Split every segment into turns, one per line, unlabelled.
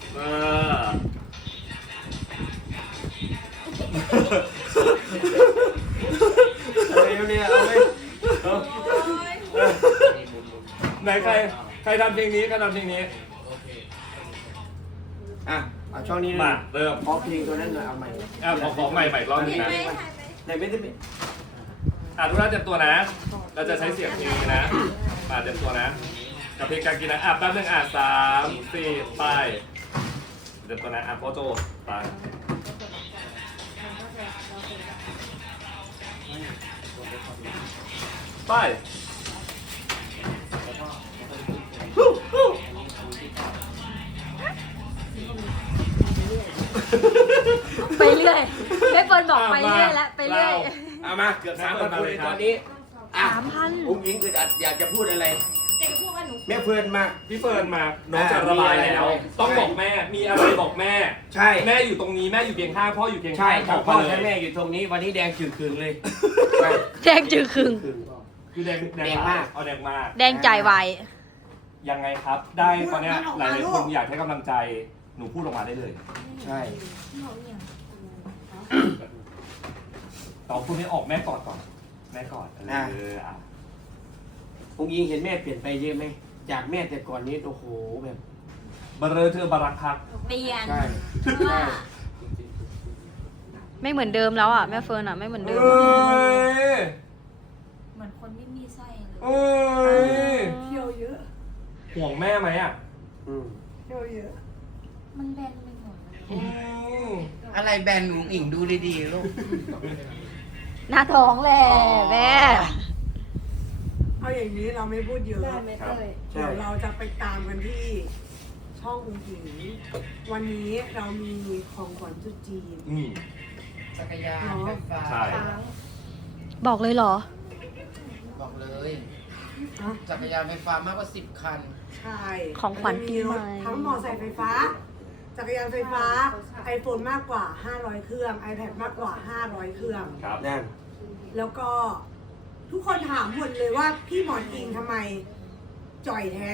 อะไรเนี่ยเอาไหม
ไหนใครทำเพลงนี้ใครทำเพลงนี้
อ่ะเอาช่องนี้
มาเริ่ม
ขอเพลงตัวนั้นหน่อยเอาใหม่
ขอใหม่รอบนึงนะ
ไหนไม่ได้
ทุกท่านเตรียมตัวนะเราจะใช้เสียงเพลงนะมาเตรียมตัวนะกับเพลงการกินนะแป๊บนึง3 4ไปเตรียมตัวนะพ่อโจไปไป
ไปเรื่อยไม่เฟิร์นบอกไปเรื่อยแล้วไปเรื่อย
เอามาเกือบ3,000 คนในตอนนี้
3,000
อุ้งอิงคืออยากจะพูดอะไร
เด็กพูดกับหนู
แม่เฟิร์นมา
พี่เฟิร์นมาน้องจะระบายแล้วต้องบอกแม่มีอะไรบอกแม่
ใช่
แม่อยู่ตรงนี้แม่อยู่เพียงข้างพ่ออยู่เพียงข้าง
พ่อใช่แม่อยู่ตรงนี้วันนี้แดงจืดคืนเลย
แดงจืดคืน
คือแดงมากเอาแดงมาก
แดงใจไว
ยังไงครับได้ตอนนี้หลายคนอยากให้กำลังใจหนูพูดออกมาได้เลย
ใช่
ต่อคุณไม่ออกแม่กอดก่อนแม่กอด
องค์ยิงเห็นแม่เปลี่ยนไปเยอะไหมจากแม่แต่ก่อนนี้โอ้โหแบบ
บารเธอบารักพัก
เปลี่ยน
ใช่
ไม่เหมือนเดิมแล้วอ่ะแม่เฟิร์นอ่ะไม่เหมือนเดิม
เหมือนคนไม่มีไส้
เลย
เที่ยวเยอะ
ห่วงแม่ไหมอ่ะ
เที่ยวเยอะมันแบนไปหมด
อะไรแบนหนูอิงดูดีๆลูก
หน้าท้องแหละแม่
เอาอย่างนี้เราไม่พูดเยอะเดี๋ยวเราจะไปตามกันที่ช่องอุ้งอิงวันนี้เรามีของขวัญจุดจีน
จักรยานไฟฟ้า
บอกเลยเหรอ
บอกเลยจักรยานไฟฟ้ามากกว่า10 คัน
ใช่
ของขวัญปีใหม่
ทั้งมอเตอร์ไซค์ไฟฟ้าจักรยานไฟฟ้า iPhone มากกว่า500เครื่อง iPad มากกว่า500เครื่อง
ครับ
แล้วก็ทุกคนถามหมดเลยว่าพี่หมอนอิงทำไมจ่อยแท้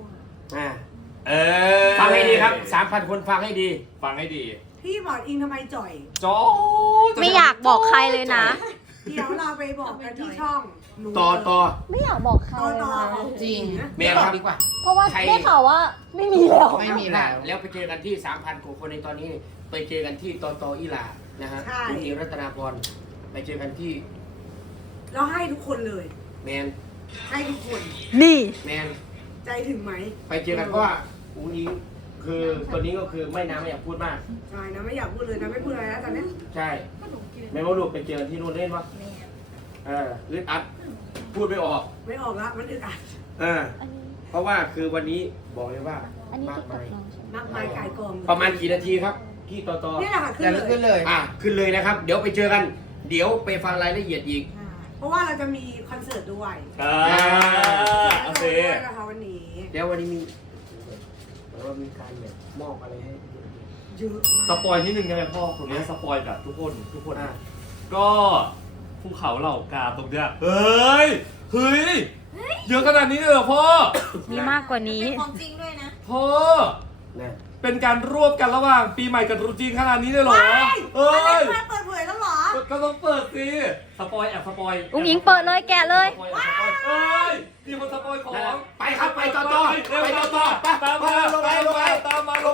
ฟังให้ดีครับ 3,000 คนฟังให้ดี
พี่หมอนอิงทำไมจ่อย
ไม่อยากบอกใครเลยนะ
เดี๋ยวเราไปบอกกันที่ช่อง
ต่อ
ไม่อยากบอกใคร
จริงเมียครับดีกว่า
เพราะว่าได้ข่าวว่าไม่มีแล้ว
แล้วไปเจอกันที่ 3,000 กว่าคนในตอนนี้ไปเจอกันที่ตออีหลานะฮะคุณอิงรัตนาพรไปเจอกันที่
เราให้ทุกคนเลย
แมน
ให้ทุกคน
นี่
แมน
ใจถึงไหม
ไปเจอกันเพราะว่าอุ้งอิงคือตัวนี้ก็คือไม่อยากพูดมาก
ใช่นะไม่อยากพูดเลยนะไม่พูดอะไรแล้วตอนนี้
ใช่แม่ว่าลูกไปเจอกันที่นู่นเล่นวะอึดอัดพูดไม่ออก
ละมันอึดอัด
เพราะว่าคือวันนี้บอกเลยว่ามาก
มายไก่กอง
ประมาณกี่นาทีครับที่ต่อ
นี่แหละค่ะ
ขึ้นเลยขึ้นเลยนะครับเดี๋ยวไปเจอกันเดี๋ยวไปฟังรายละเอียดอีก
เพราะว่าเราจะมีคอนเสิร์ตด้วย
โอเค
นะคะวันนี้
เดี๋ยววันนี้มีการแบบมอบอะไรให้
เยอะ
สปอยนิดนึงได้ไหมพ่อคนนี้สปอยแบบทุกคนก็ภูเขาเหล่ากาตรงเนี้ยเฮ้ยเยอะขนาดนี้เลยเหรอพ่อ
มีมากกว่านี้
เป็นของจริงด้วยนะ
พ่อเป็นการรวบกันระหว่างปีใหม่กับตรุษจีนขนาดนี้เลยเหรอ
เปิดเผยแล้วเหรอ
ก็ต้องเปิดสิสปอยสปอย
อุ้งอิงเปิดเลยแกะเลย
มีคนสปอยของ
ไปครับไปต่อตามมาลงไลเร็วตามมา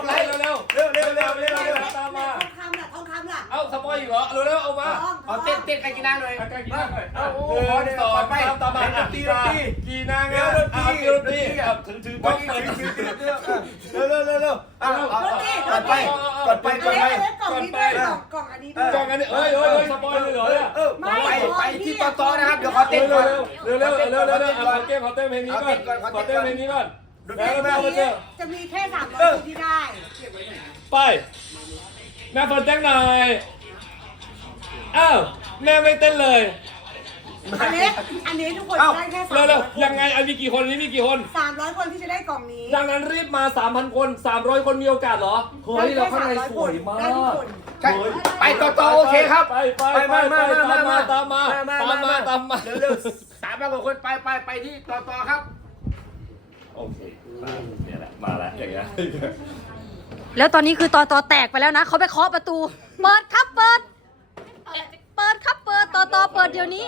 ทองคำล่ะ
เอาสปอยอีกเหรอเร็วเอามา
เอาเต้นไก่กีน่าหน่อย
ไก่กีน่าหน่อย2 3ตามมาตีกีน่าเงี้ยตีถึงต้องเปิด
เร็วก่อนไป
กล่องอันนี้ด้วย
กล่องอันนี้สปอยเลยเหรอเนี่ย
ไปที่ต่อนะครับเดี๋ยวขอเต้นก่อน
เร็วขอเต้นเพลงนี้ก่อน
จะมีแค่300คนที่ได้
ไปแม่เฟิร์นเต้นหน่อยอ้าวแม่ไม่เต้นเลย
อันนี้ทุกคนได้แค่
300แล้วยังไงมีกี่คนนี้มีกี่คน
300คนที่จะได้กล่องนี้
ดังนั้นรีบมา 3,000 คน300คนมีโอกาสเหรอเฮ้ยเราข้างในสวยมาก
ไปต่อโอเคครับ
ไปตามมา
เร็ว300 กว่าคนไปที่ต่อครับ
โอเคเนี่ยแหละมาแล้วอย่างเงี้ย
แล้วตอนนี้คือตอแตกไปแล้วนะเขาไปเคาะประตู เปิดครับเปิด เปิดครับเปิดตอเปิดเดี๋ยวนี้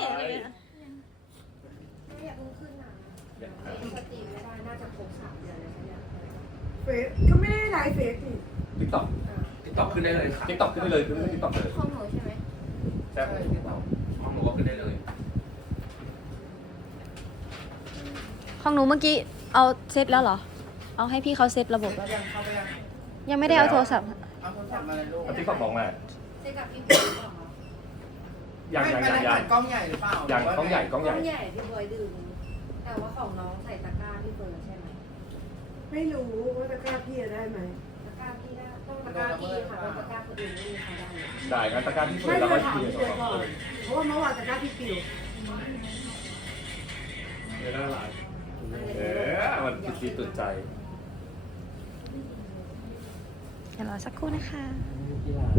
เฟซก็ไม่ได้ไลฟ์เฟซนี่
ติ๊กต็อก
ติดต่อขึ้นได้เลยครับ
ติ๊กต็อกขึ้นได้เลยขึ้นติ๊กต็อกเลย
ของหนูใช่ไหม
ใช่
ใช่ติดต่อของหนูก็ขึ้นได้เลย
ของหนูเมื่อกี้เอาเซตแล้วเหรอ เอาให้พี่เขาเซตระบบ
แล้วยังเข้าไปยัง
ยังไม่ได้เอาโทรศัพท์
เอาโทรศัพท์มาเลยลูก
ติ๊กต็อกบอกมา
เซตกับพี่พี่
ยัง
ไม่ได้เปิดกล้องใหญ่หรือเปล่า
ยังกล้องใหญ่กล้องใหญ่
ต้องใหญ่พี่บอยดื่มแต่ว่าของน้องใส่ตะกร้าพี่เฟิร์นใช่ไหม
ไม่รู้ว่าจะกล้าพี่จะได้ไหม
ตะกร้าพี่ได้ต้องตะกร้าพี่ค่ะเพราะตะกร้าคนอื่นไม่มีใครได้เลย
ได้งั้นตะกร้ารที่สวย
ไม่
แล้ว
เค
ก็
ยถาม
คุย
พี่
กัน
เฟซก่อนเพราะว่าเมื่อวานจะกล้าพี่ปิว
ไม่ได้หลายมันติดตุดใจ
เดี๋ยวรอสักครู่นะคะ
กีฬา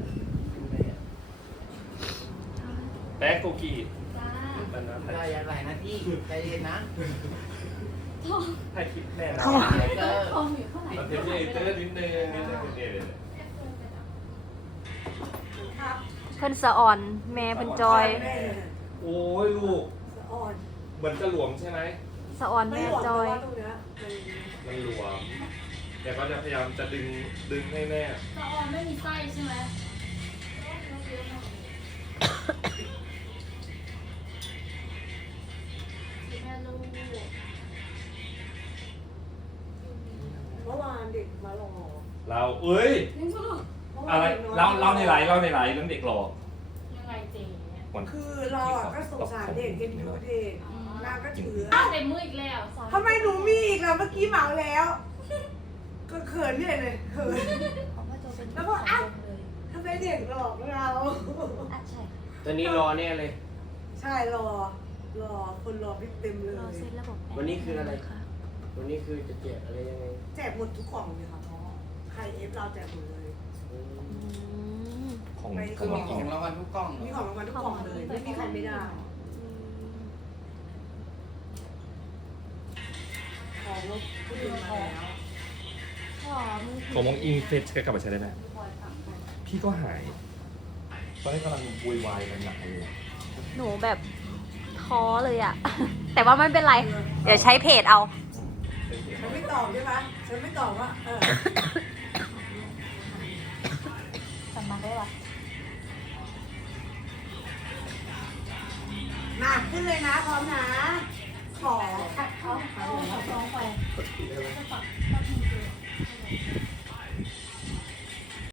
แป๊กโกกี
จ้า
มันนะ
ได้ยังหลายนาทีใจเย็นนะ
ให้คลิปแม่นะ
ทอง
ทองอยู่เท่าไหร่
มันเทปเตอร์นิดนึงเนี่ย
เพิ่นสะอ่อน แม่เพิ่นจอย
แม่
โอ้ยลูก
สะอ่อน
เหมือนจะหลวมใช่ไหม
สะอ่อน
ไม่
แม่
หวัง
จอย
ว่าตรงเนี้ยมัน
มันหลวมแต่ก็จะพยายามจะดึงให้แน่
ตะออนไม่มีไส้ใช่ไหม แม่ลูก
เมื่อวานเด็กมารอ
เราเอ้ย
ยังสนุก
อะไรเล่าในไลฟ์เรื่องเด็กหลอก
ยังไงเจ๊เนี่ย
คือเราอ่ะก็สงสารเด็กเห็นดูเด็กนางก็ถือ
เต็มมืออีกแล้ว
ทำไมหนูมีอีกล่ะเมื่อกี้เหมาแล้ว ก็เขินเนี่ยเลยเขิน แล้วก็อ้าวทำไมเด็กหลอกเรา
ใช่
ตอนนี้รอเนี่ยเลย
ใช่รอคนรอพี่เต็มเลย
รอเซตระบบ
วันนี้คืออะไร
ค่ะ
วันนี้คือจะแจกอะไรยังไง
แจกหมดทุกกล่องเลยค่ะเพราะใครเอฟเราแจกหมดเลย
ของ
คือมีของรางวัลทุกกล้อง
มีของรางวัลทุกกล่องเลยไม่มีใครไม่ได้ของลบผู้อื่นมาแล้ว
ของมองอิงเฟสกลับมาใช้ได้ไหมพี่ก็หายตอนนี้กำลังวุ่นวายกันหนักเลย
หนูแบบท้อเลยอะ แต่ว่าไม่เป็นไร เดี๋ยวใช้เพจเอา
ฉันไม่ตอบใช่ไหมฉันไม่ตอบว่า
สมัครได้ปะ
มาขึ้นเลยนะพร้อมนะขอ
เอาลองไป